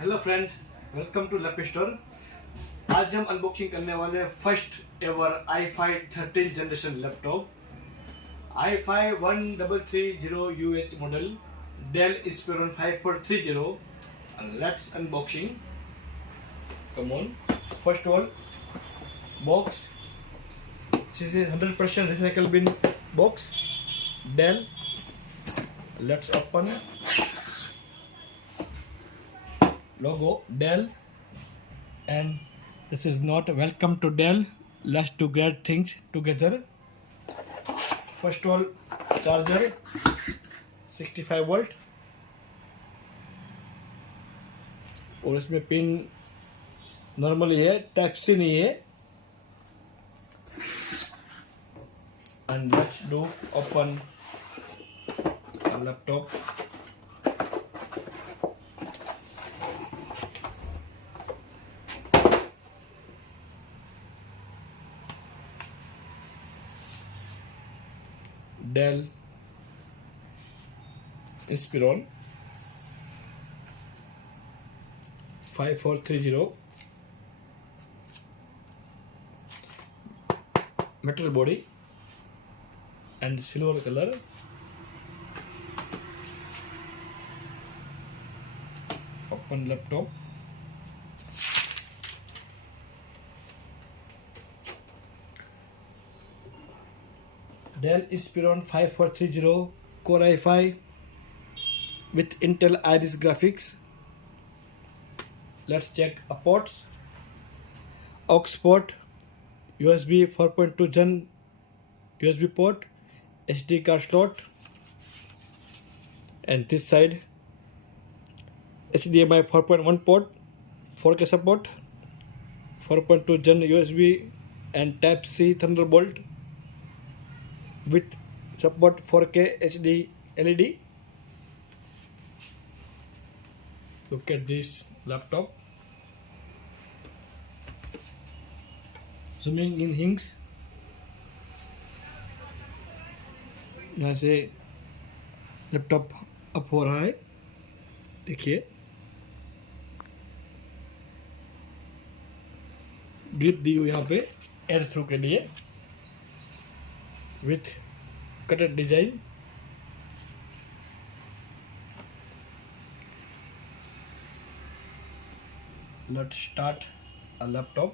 Hello friend, welcome to Lappy store. आज हम unboxing करने वाले first ever i5-13 generation laptop i5-1335U model Dell Inspiron 5430। Let's unboxing. Come on. First all box, this is 100% recycle bin box Dell. Let's open. Logo Dell, and this is not welcome to Dell. Let's do great things together. First of all, charger 65 volt, और इसमें pin normally है, टाइप सी नहीं है। And let's do open a laptop. Dell Inspiron 5430, metal body and silver color. Open laptop. Dell Inspiron 5430 Core i5 with Intel Iris graphics. Let's check a ports. Aux port, USB 4.2 Gen USB port, SD card slot, and this side HDMI 4.1 port, 4K support, 4.2 Gen USB and Type C Thunderbolt with support 4K HD LED. Look at this laptop. Zooming in hints. यहाँ से laptop up हो रहा है, देखिए। ग्रिप दी हुई यहाँ पे air through के लिए with cutted design. Let's start a laptop.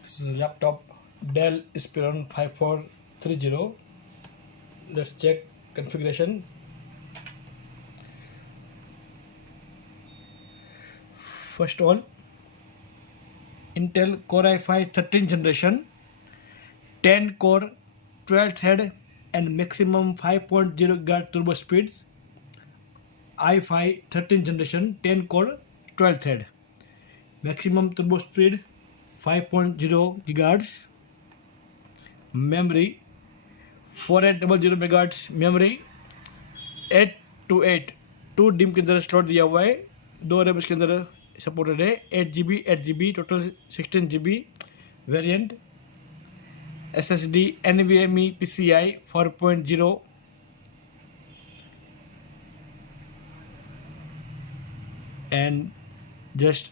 This is a laptop Dell Inspiron 5430. Let's check configuration. First of all, Intel Core i5-13 generation, 10 core, 12 thread and maximum 5.0 GHz turbo speeds. i5-13 generation, 10 core, 12 thread, maximum turbo speed 5.0 GHz. Memory 4800 MHz memory, 8 to 8 2 DIMM के अंदर स्लॉट दिया हुआ है, 2 RAM इसके अंदर सपोर्टेड है, 8GB total 16GB variant. SSD NVMe PCI 4.0, and just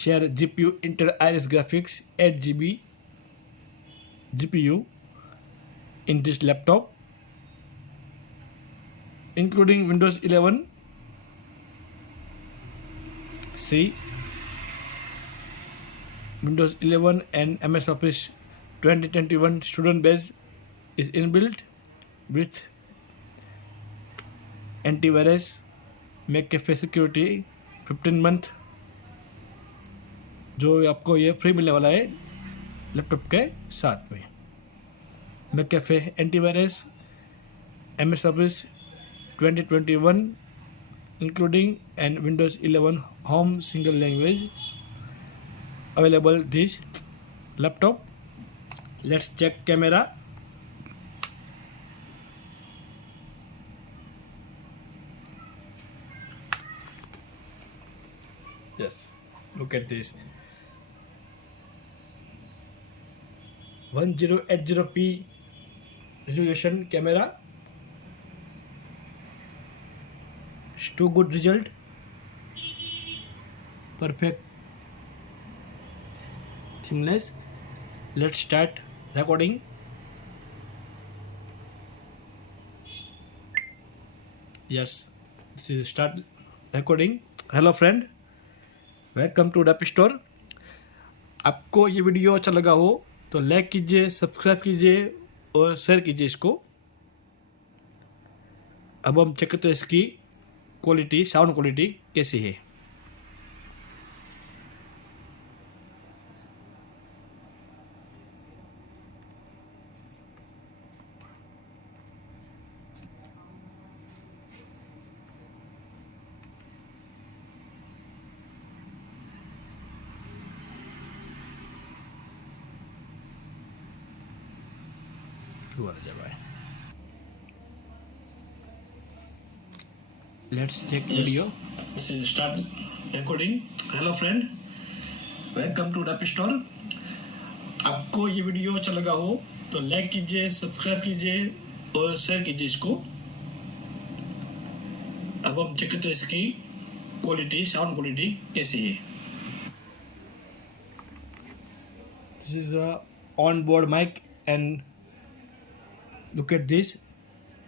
share GPU Intel Iris graphics 8GB GPU in this laptop, including Windows 11. See, Windows 11 and MS Office 2021 student base is inbuilt with antivirus, McAfee security 15 month, जो आपको ये फ्री मिलने वाला है लैपटॉप के साथ में। McAfee antivirus, MS Office 2021 including and Windows 11 Home Single Language available this laptop. Let's check camera. Yes, look at this 1080p resolution camera. It's too good result. Perfect, seamless. Let's start recording. Yes, this is start recording. Hello friend, welcome to Lappy store. आपको ये वीडियो अच्छा लगा हो तो लाइक कीजिए, सब्सक्राइब कीजिए और शेयर कीजिए इसको। अब हम चेक करते हैं इसकी क्वालिटी, साउंड क्वालिटी कैसी है। Let's check video. This is start recording. Hello friend, welcome to Lappy Store. आपको ये वीडियो अच्छा लगा हो तो लाइक कीजिए, सब्सक्राइब कीजिए और शेयर कीजिए इसको। अब हम चेक करते हैं इसकी क्वालिटी, साउंड क्वालिटी कैसी है। This is a on-board mic and look at this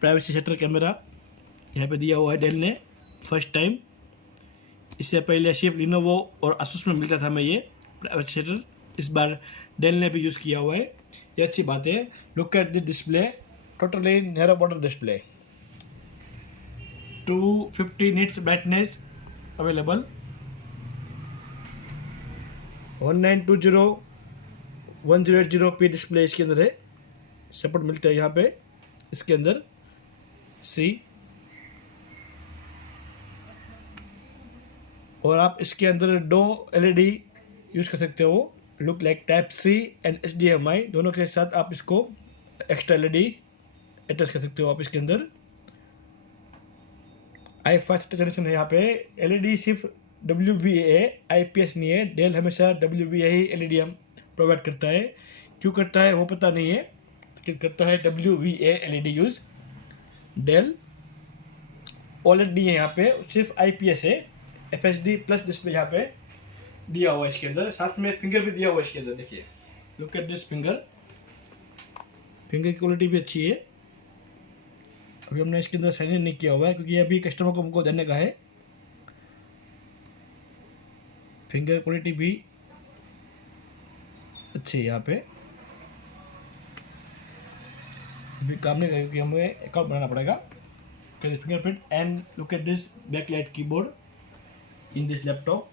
privacy shutter camera यहाँ पे दिया हुआ है डेल ने फर्स्ट टाइम। इससे पहले सिर्फ लिनोवो और आसूस में मिलता था हमें ये प्राइवेसी शटर, इस बार डेल ने भी यूज़ किया हुआ है, ये अच्छी बात है। Look at the display, totally narrow border display, 250 nits brightness available, 1920 1080p display इसके अंदर है, सपोर्ट मिलता है यहाँ पे इसके अंदर सी। और आप इसके अंदर 2 LED यूज़ कर सकते हो, look like type C and HDMI दोनों के साथ आप इसको एक्स्ट्रा LED अटैच कर सकते हो आप इसके अंदर। i5 जनरेशन है यहाँ पे। LED सिर्फ WVA IPS नहीं है, डेल हमेशा WVA ही LED हम प्रोवाइड करता है। क्यों करता है वो पता नहीं है, लेकिन करता है WVA LED use. Dell OLED नहीं है यहाँ पे, सिर्फ IPS है। FSD प्लस डिस्प्ले यहाँ पे दिया हुआ है इसके अंदर, साथ में फिंगर भी दिया हुआ है इसके अंदर। देखिए, look at this finger, finger की क्वालिटी भी अच्छी है। अभी हमने इसके अंदर साइन इन नहीं किया हुआ है क्योंकि अभी कस्टमर को हमको देने का है। फिंगर क्वालिटी भी अच्छी है यहाँ पे। अभी काम नहीं करेगा क्योंकि हमें अकाउंट बनाना पड़ेगा। Fingerprint and look at this backlight keyboard in this laptop.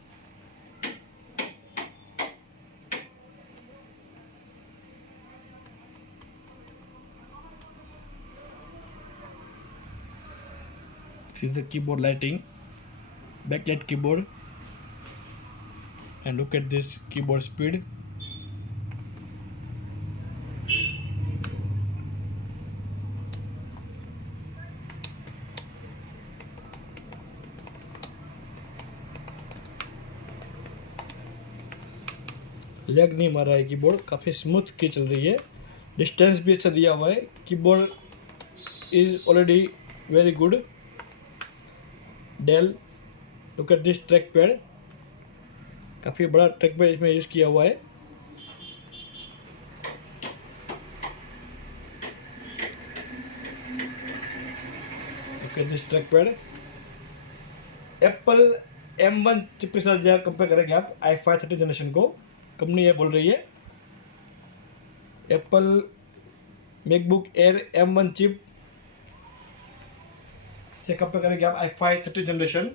See the keyboard lighting, backlight keyboard, and look at this keyboard speed. Lag नहीं मार रहा है कीबोर्ड, काफ़ी स्मूथ की चल रही है। डिस्टेंस भी अच्छा दिया हुआ है। Keyboard is already very good. Dell, look at this track pad, काफ़ी बड़ा ट्रैक पैड इसमें यूज़ किया हुआ है। Look at this track pad. Apple M1 chip के साथ जब कंपेयर करेंगे आप i5-13 जनरेशन को, कंपनी ये बोल रही है Apple MacBook air M1 chip से कंपेयर करेंगे आप i5-13 जनरेशन,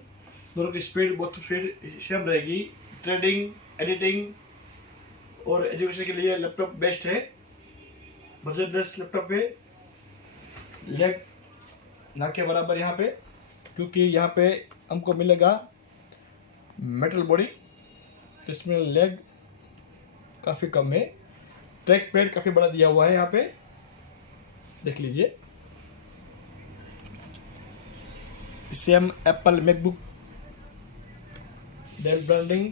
दोनों की स्पीड बहुत स्पीड सेम रहेगी। ट्रेडिंग, एडिटिंग और एजुकेशन के लिए लैपटॉप बेस्ट है। बजटलेस लैपटॉप पे लेग ना के बराबर यहाँ पे, क्योंकि यहाँ पे हमको मिलेगा मेटल बॉडी, इसमें लेग काफ़ी कम है। ट्रैक पैड काफ़ी बड़ा दिया हुआ है यहाँ पे, देख लीजिए। इससे हम Apple MacBook, Dell branding,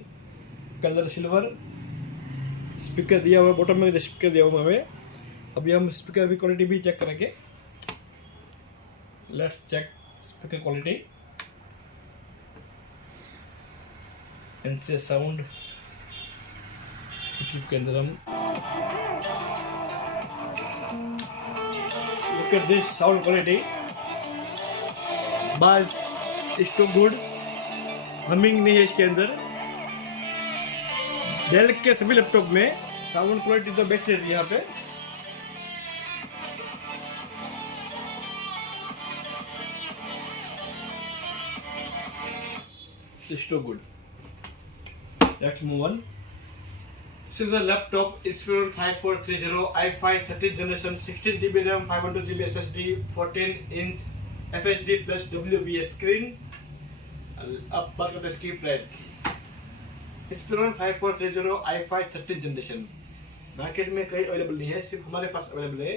colour silver, speaker दिया हुआ है, बॉटम में स्पीकर दिया हुआ है। अभी हम स्पीकर की क्वालिटी भी चेक करेंगे। Let's check speaker quality. इनसे साउंड यूट्यूब के अंदर हम look at this sound quality, bass is too good, humming नहीं है इसके अंदर। डेल के सभी लैपटॉप में साउंड क्वालिटी तो बेस्ट रहती है यहाँ पे। It's too good. Let's move on. This is a laptop Inspiron 5430 i5-13 generation 16GB RAM 512GB SSD 14-inch FHD plus WBS screen. अब बात करते हैं इसकी प्राइस की। Inspiron 5430 i5-13 जनरेशन मार्केट में कहीं अवेलेबल नहीं है, सिर्फ हमारे पास अवेलेबल है।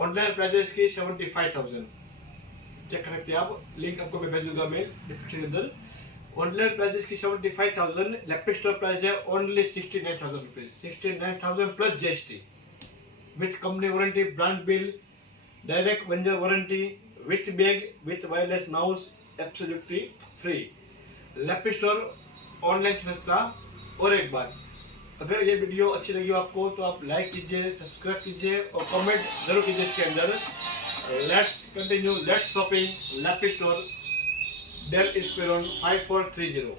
ऑनलाइन प्राइस की 75,000 चेक कर सकते हैं आप, लिंक आपको मैं भेज दूंगा मेल डिस्क्रिप्शन के अंदर। ऑनलाइन प्राइस की 75,000, लैपी स्टोर प्राइस है ओनली 69,000 रुपीज, 69,000 plus GST with company warranty, brand bill, direct vendor warranty, with bag, with wireless mouse, absolutely free. Lappy store online सस्ता। और एक बात, अगर ये वीडियो अच्छी लगी हो आपको तो आप लाइक कीजिए, सब्सक्राइब कीजिए और कमेंट जरूर कीजिए इसके अंदर। Let's continue, let's shopping, lappy store, Dell Inspiron 5430।